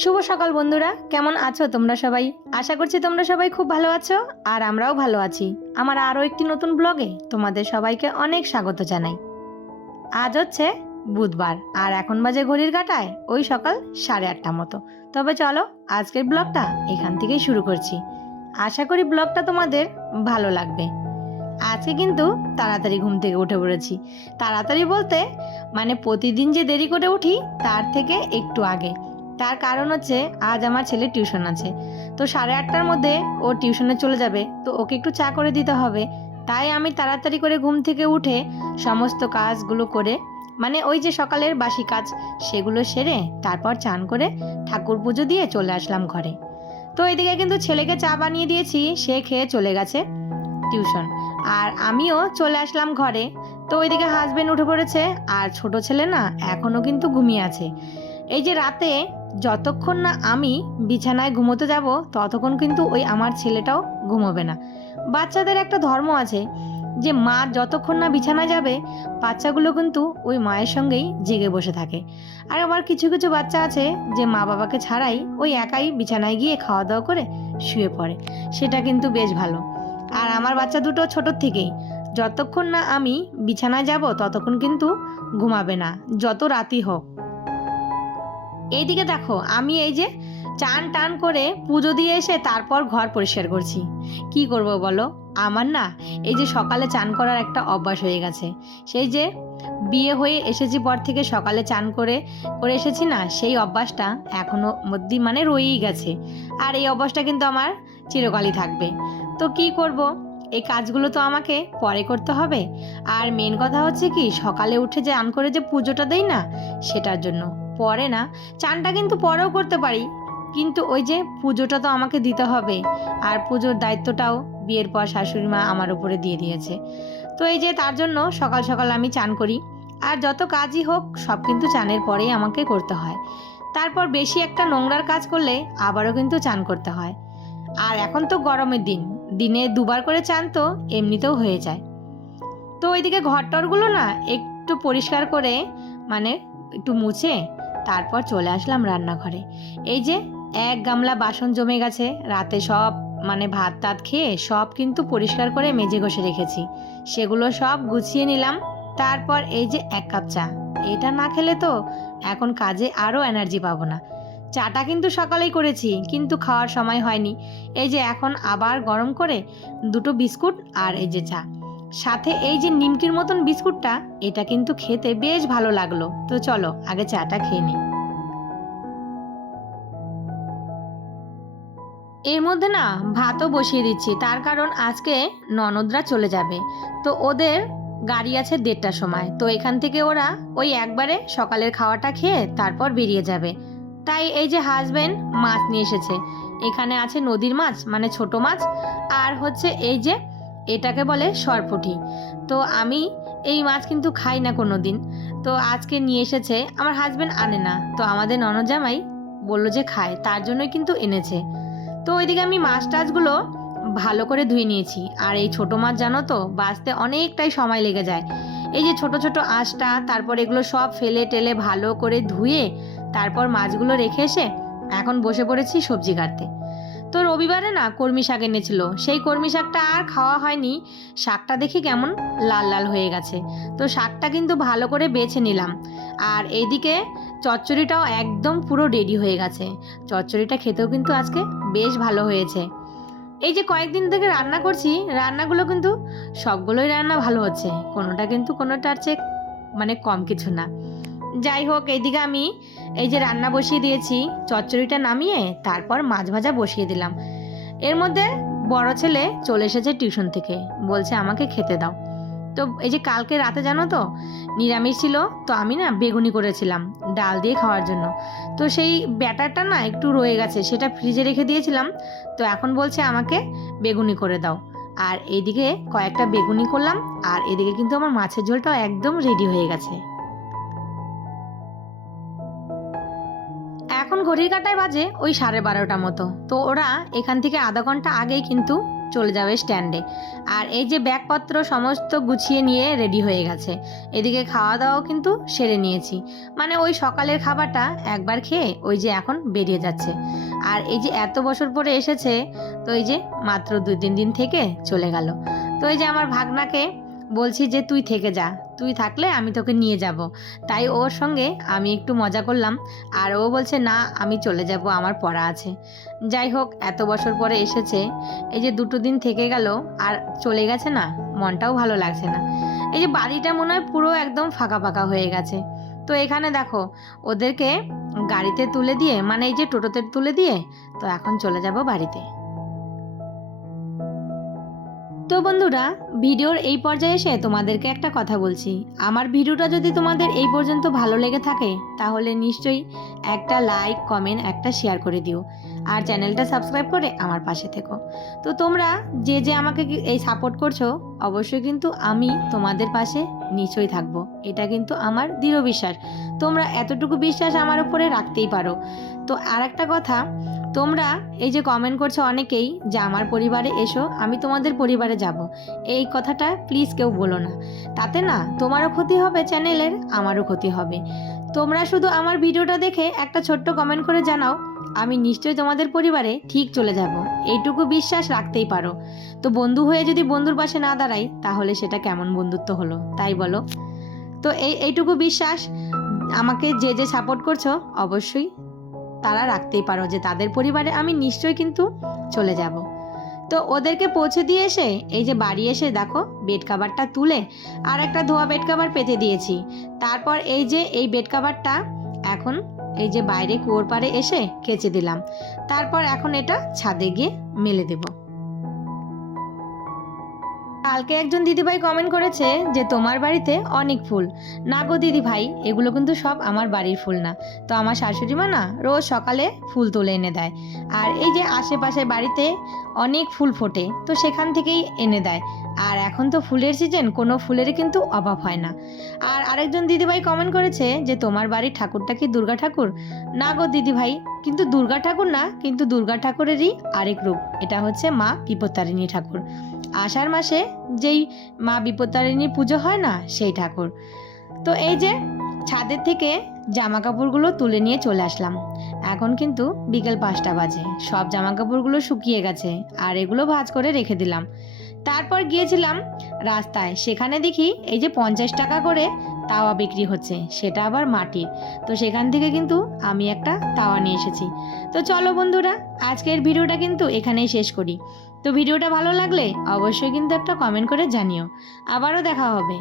শুভ সকাল বন্ধুরা, কেমন আছো তোমরা সবাই? আশা করছি তোমরা সবাই খুব ভালো আছো আর আমরাও ভালো আছি। আমার আরও একটি নতুন ব্লগে তোমাদের সবাইকে অনেক স্বাগত জানাই। আজ হচ্ছে বুধবার আর এখন বাজে ঘড়ির কাঁটায় ওই সকাল 8:30 মতো। তবে চলো আজকের ব্লগটা এখান থেকেই শুরু করছি। আশা করি ব্লগটা তোমাদের ভালো লাগবে। আজকে কিন্তু তাড়াতাড়ি ঘুম থেকে উঠে পড়েছি। তাড়াতাড়ি বলতে মানে প্রতিদিন যে দেরি করে উঠি তার থেকে একটু আগে। তার কারণ হচ্ছে আজ আমার ছেলের টিউশন আছে, তো 8:30টার মধ্যে ও টিউশনে চলে যাবে, তো ওকে একটু চা করে দিতে হবে। তাই আমি তাড়াতাড়ি করে ঘুম থেকে উঠে সমস্ত কাজগুলো করে মানে ওই যে সকালের বাসি কাজ সেগুলো সেরে তারপর চান করে ঠাকুর পুজো দিয়ে চলে আসলাম ঘরে। তো এদিকে কিন্তু ছেলেকে চা বানিয়ে দিয়েছি, সে খেয়ে চলে গেছে টিউশন, আর আমিও চলে আসলাম ঘরে। তো ওইদিকে হাজবেন্ড উঠে পড়েছে আর ছোট ছেলে না এখনো কিন্তু ঘুমিয়ে আছে। এই যে রাতে যতক্ষণ না আমি বিছানায় ঘুমোতে যাব ততক্ষণ কিন্তু ওই আমার ছেলেটাও ঘুমোবে না। বাচ্চাদের একটা ধর্ম আছে যে মা যতক্ষণ না বিছানায় যাবে বাচ্চাগুলো কিন্তু ওই মায়ের সঙ্গেই জেগে বসে থাকে। আর আবার কিছু কিছু বাচ্চা আছে যে মা বাবাকে ছাড়াই ওই একাই বিছানায় গিয়ে খাওয়া দাওয়া করে শুয়ে পড়ে, সেটা কিন্তু বেশ ভালো। আর আমার বাচ্চা দুটো ছোটোর থেকেই যতক্ষণ না আমি বিছানায় যাব ততক্ষণ কিন্তু ঘুমাবে না, যত রাতই হোক। এইদিকে দেখো আমি এই যে চান টান করে পুজো দিয়ে এসে তারপর ঘর পরিষ্কার করছি। কি করব বলো, আমার না এই যে সকালে চান করার একটা অভ্যাস হয়ে গেছে। সেই যে বিয়ে হয়ে এসেছি পর থেকে সকালে চান করে করে এসেছি না, সেই অভ্যাসটা এখনো মধ্যে মানে রয়েই গেছে। আর এই অভ্যাসটা কিন্তু আমার চিরকালই থাকবে। তো কি করব, এই কাজগুলো তো আমাকে পরে করতে হবে। আর মেন কথা হচ্ছে কি, সকালে উঠে যে আন করে যে পুজোটা দেই না, সেটার জন্য পরে না চানটা কিন্তু পরেও করতে পারি, কিন্তু ওই যে পুজোটা তো আমাকে দিতে হবে। আর পুজোর দায়িত্বটাও বিয়ের পর শাশুড়ি মা আমার উপরে দিয়ে দিয়েছে। তো এই যে তার জন্য সকাল সকাল আমি চান করি। আর যত কাজই হোক সব কিন্তু চানের পরেই আমাকে করতে হয়। তারপর বেশি একটা নোংরার কাজ করলে আবারও কিন্তু চান করতে হয়। আর এখন তো গরমের দিন, দিনে দুবার করে চান তো এমনিতেও হয়ে যায়। তো ওইদিকে ঘরটরগুলো না একটু পরিষ্কার করে মানে একটু মুছে তারপর চলে আসলাম রান্নাঘরে। এই যে এক গামলা বাসন জমে গেছে, রাতে সব মানে ভাত টাত খেয়ে সব কিন্তু পরিষ্কার করে মেজে ঘষে রেখেছি, সেগুলো সব গুছিয়ে নিলাম। তারপর এই যে 1 কাপ চা, এটা না খেলে তো এখন কাজে আরও এনার্জি পাবো না। চাটা কিন্তু সকালেই করেছি কিন্তু খাওয়ার সময় হয়নি। এই যে এখন আবার গরম করে 2টো বিস্কুট আর এই যে চা, সাথে এই যে নিমকির মতন বিস্কুটটা, এটা কিন্তু খেতে বেশ ভালো লাগলো। তো চলো আগে চাটা খেয়ে নিই। এর মধ্যে না ভাতও বসিয়ে দিচ্ছি, তার কারণ আজকে ননদরা চলে যাবে। তো ওদের গাড়ি আছে 1:30টার সময়, তো এখান থেকে ওরা ওই একবারে সকালের খাওয়াটা খেয়ে তারপর বেরিয়ে যাবে। তাই এই যে হাজবেন্ড মাছ নিয়ে এসেছে, এখানে আছে নদীর মাছ মানে ছোট মাছ, আর হচ্ছে এই যে এটাকে বলে সরপুঁটি। তো আমি এই মাছ কিন্তু খাই না কোনো দিন, তো আজকে নিয়ে এসেছে। আমার হাজবেন্ড আনে না, তো আমাদের ননদ জামাই বললো যে খায়, তার জন্যই কিন্তু এনেছে। তো ওইদিকে আমি মাছ টাছগুলো ভালো করে ধুয়ে নিয়েছি। আর এই ছোটো মাছ জানো তো বাছতে অনেকটাই সময় লেগে যায়। এই যে ছোট ছোট আঁশটা, তারপর এগুলো সব ফেলে টেলে ভালো করে ধুয়ে তারপর মাছগুলো রেখে এসে এখন বসে পড়েছি সবজি কাটতে। তো রবিবারে না কলমি শাক এনেছিল, সেই কলমি শাকটা আর খাওয়া হয়নি। শাকটা দেখি কেমন লাল লাল হয়ে গেছে, তো শাকটা কিন্তু ভালো করে বেছে নিলাম। আর এইদিকে চচ্চড়িটাও একদম পুরো রেডি হয়ে গেছে। চচ্চড়িটা খেতেও কিন্তু আজকে বেশ ভালো হয়েছে। এই যে কয়েকদিন থেকে রান্না করছি, রান্নাগুলো কিন্তু সবগুলোই রান্না ভালো হচ্ছে, কোনোটা কিন্তু কোনোটার চেয়ে মানে কম কিছু না। যাই হোক, এইদিকে আমি এই যে রান্না বসিয়ে দিয়েছি, চচ্চড়িটা নামিয়ে তারপর মাছ ভাজা বসিয়ে দিলাম। এর মধ্যে বড় ছেলে চলে এসেছে টিউশন থেকে, বলছে আমাকে খেতে দাও। তো এই যে কালকে রাতে জানো তো নিরামিষ ছিল, তো আমি না বেগুনি করেছিলাম ডাল দিয়ে খাওয়ার জন্য। তো সেই ব্যাটারটা না একটু রয়ে গেছে, সেটা ফ্রিজে রেখে দিয়েছিলাম। তো এখন বলছে আমাকে বেগুনি করে দাও। আর এইদিকে কয়েকটা বেগুনি করলাম, আর এদিকে কিন্তু আমার মাছের ঝোলটাও একদম রেডি হয়ে গেছে। এখন ঘড়ির কাঁটায় বাজে ওই 12:30 মতো। তো ওরা এখান থেকে আধা ঘন্টা আগেই কিন্তু চলে যাবে স্ট্যান্ডে। আর এই যে ব্যাগপত্র সমস্ত গুছিয়ে নিয়ে রেডি হয়ে গেছে। এদিকে খাওয়া দাওয়াও কিন্তু সেরে নিয়েছি, মানে ওই সকালের খাবারটা একবার খেয়ে ওই যে এখন বেরিয়ে যাচ্ছে। আর এই যে এত বছর পরে এসেছে, তো এই যে মাত্র 2-3 দিন থেকে চলে গেল। তো এই যে আমার ভাগনাকে বলছি যে তুই থেকে যা, তুই থাকলে আমি তোকে নিয়ে যাব। তাই ওর সঙ্গে আমি একটু মজা করলাম, আর ও বলছে না আমি চলে যাব, আমার পড়া আছে। যাই হোক, এত বছর পরে এসেছে, এই যে 2 দিন থেকে গেল আর চলে গেছে না, মনটাও ভালো লাগছে না। এই যে বাড়িটা মনে হয় পুরো একদম ফাঁকা ফাঁকা হয়ে গেছে। তো এখানে দেখো ওদেরকে গাড়িতে তুলে দিয়ে, মানে এই যে টোটোতে তুলে দিয়ে, তো এখন চলে যাব বাড়িতে। তো বন্ধুরা, ভিডিওর এই পর্যায়ে এসে তোমাদেরকে একটা কথা বলছি, আমার ভিডিওটা যদি তোমাদের এই পর্যন্ত ভালো লেগে থাকে তাহলে নিশ্চয়ই একটা লাইক, কমেন্ট, একটা শেয়ার করে দিও, আর চ্যানেলটা সাবস্ক্রাইব করে আমার পাশে থেকো। তো তোমরা যে যে আমাকে এই সাপোর্ট করছো, অবশ্যই কিন্তু আমি তোমাদের পাশে নিশ্চয়ই থাকবো, এটা কিন্তু আমার দৃঢ় বিশ্বাস। তোমরা এতটুকু বিশ্বাস আমার উপরে রাখতেই পারো। তো আর একটা কথা, তোমরা এই যে কমেন্ট করছো অনেকেই যে আমার পরিবারে এসো, আমি তোমাদের পরিবারে যাব, এই কথাটা প্লিজ কেউ বলো না। তাতে না তোমারও ক্ষতি হবে চ্যানেলের, আমারও ক্ষতি হবে। তোমরা শুধু আমার ভিডিওটা দেখে একটা ছোট্ট কমেন্ট করে জানাও, আমি নিশ্চয়ই তোমাদের পরিবারে ঠিক চলে যাব, এইটুকু বিশ্বাস রাখতেই পারো। তো বন্ধু হয়ে যদি বন্ধুর পাশে না দাঁড়াই তাহলে সেটা কেমন বন্ধুত্ব হলো, তাই বলো? তো এইটুকু বিশ্বাস আমাকে যে যে সাপোর্ট করছো অবশ্যই তারা রাখতেই পারো যে তাদের পরিবারে আমি নিশ্চয়ই কিন্তু চলে যাব। তো ওদেরকে পৌঁছে দিয়ে এসে এই যে বাড়ি এসে দেখো বেড কাভারটা তুলে আর একটা ধোয়া বেড কাভার পেতে দিয়েছি। তারপর এই যে এই বেড কাভারটা এখন এই যে বাইরে কুয়োর পাড়ে এসে কেচে দিলাম। তারপর এখন এটা ছাদে গিয়ে মেলে দেবো। কালকে একজন দিদিভাই কমেন্ট করেছে যে তোমার বাড়িতে অনেক ফুল। না গো দিদিভাই, এগুলো কিন্তু সব আমার বাড়ির ফুল না। তো আমার শাশুড়ি মা না রোজ সকালে ফুল তুলে এনে দেয়, আর এই যে আশেপাশে বাড়িতে অনেক ফুল ফোটে, তো সেখান থেকেই এনে দেয়। আর এখন তো ফুলের সিজন, কোনো ফুলের কিন্তু অভাব হয় না। আর আরেকজন দিদিভাই কমেন্ট করেছে যে তোমার বাড়ির ঠাকুরটা কি দুর্গা ঠাকুর? না গো দিদিভাই, কিন্তু দুর্গা ঠাকুর না, কিন্তু দুর্গা ঠাকুরেরই আরেক রূপ, এটা হচ্ছে মা বিপত্তারিণী ঠাকুর। আষাঢ় মাসে যেই মা বিপত্তারিণীর পুজো হয় না, সেই ঠাকুর। তো এই যে ছাদের থেকে জামা কাপড়গুলো তুলে নিয়ে চলে আসলাম। এখন কিন্তু বিকেল 5টা বাজে, সব জামা কাপড়গুলো শুকিয়ে গেছে আর এগুলো ভাঁজ করে রেখে দিলাম। তারপর গিয়েছিলাম রাস্তায়, সেখানে দেখি এই যে 50 টাকা করে তাওয়া বিক্রি হচ্ছে, সেটা আবার মাটির। তো সেখান থেকে কিন্তু আমি একটা তাওয়া নিয়ে এসেছি। তো চলো বন্ধুরা, আজকের ভিডিওটা কিন্তু এখানেই শেষ করি। তো ভিডিওটা ভালো লাগলে অবশ্যই কিন্তু একটা কমেন্ট করে জানিও। আবারও দেখা হবে।